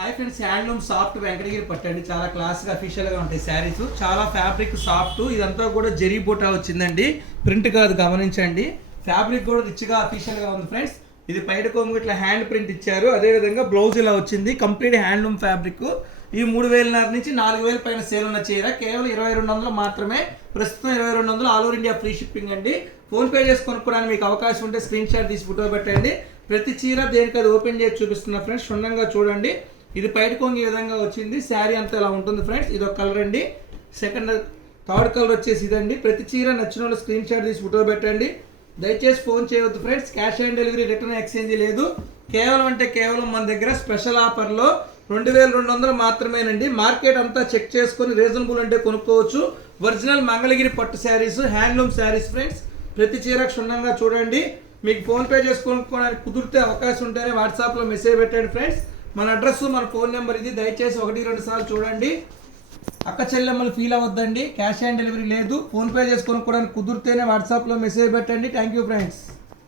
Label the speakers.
Speaker 1: Hi friends handloom soft Venkatagiri పట్టండి చాలా క్లాస్గా అఫీషియల్గా ఉంటాయి శారీస్. చాలా ఫ్యాబ్రిక్ సాఫ్ట్ ఇదంతా కూడా జరీ బూటా వచ్చిందండి. ప్రింట్ కాదు గమనించండి. ఫ్యాబ్రిక్ కూడా రిచ్గా అఫీషియల్గా ఉంది ఫ్రెండ్స్. ఇది పైట కొంగు ఇట్లా హ్యాండ్ ప్రింట్ ఇచ్చారు. అదేవిధంగా బ్లౌజ్ ఇలా వచ్చింది. కంప్లీట్ హ్యాండ్లూమ్ ఫ్యాబ్రిక్ ఈ మూడు వేలన్నర నుంచి నాలుగు వేల పైన సేల్ ఉన్న చీర. కేవలం ఇరవై రెండు వందలు మాత్రమే. ప్రస్తుతం ఇరవై రెండు వందలు all over India free shipping అండి. ఫోన్ పే చేసి కొనుక్కోవడానికి మీకు అవకాశం ఉంటే స్క్రీన్ షాట్ తీసి ఫోటో పెట్టండి. ప్రతి చీర దేనికి అది ఓపెన్ చేసి చూపిస్తున్న ఫ్రెండ్స్ క్షుణ్ణంగా చూడండి. ఇది బయట కొంగు ఈ విధంగా వచ్చింది. శారీ అంతా ఇలా ఉంటుంది ఫ్రెండ్స్. ఇది ఒక కలర్ అండి. సెకండ్ థర్డ్ కలర్ వచ్చేసి ఇదండి. ప్రతి చీర నచ్చిన వాళ్ళు స్క్రీన్ షాట్ తీసి ఫోటో పెట్టండి. దయచేసి ఫోన్ చేయవద్దు friends. Cash on delivery return exchange లేదు. కేవలం అంటే కేవలం మన దగ్గర స్పెషల్ ఆఫర్లో రెండు వేల రెండు వందలు మాత్రమేనండి. మార్కెట్ అంతా చెక్ చేసుకొని రీజనబుల్ అంటే కొనుక్కోవచ్చు. ఒరిజినల్ మంగళగిరి పట్టు శారీస్ హ్యాండ్లూమ్ శారీస్ ఫ్రెండ్స్. ప్రతి చీర క్షుణ్ణంగా చూడండి. మీకు ఫోన్పే చేసుకోవడానికి చేసి కొనుక్కోవడానికి కుదిరితే అవకాశం ఉంటేనే వాట్సాప్లో మెసేజ్ పెట్టండి ఫ్రెండ్స్. మన అడ్రస్ మన ఫోన్ నెంబర్ ఇది. దయచేసి ఒకటి రెండు సార్లు చూడండి. అక్క చెల్లెమ్మలు ఫీల్ అవ్వద్దండి. క్యాష్ ఆన్ డెలివరీ లేదు. ఫోన్పే చేసుకొని కూడా కుదిరితేనే వాట్సాప్లో మెసేజ్ పెట్టండి. Thank you friends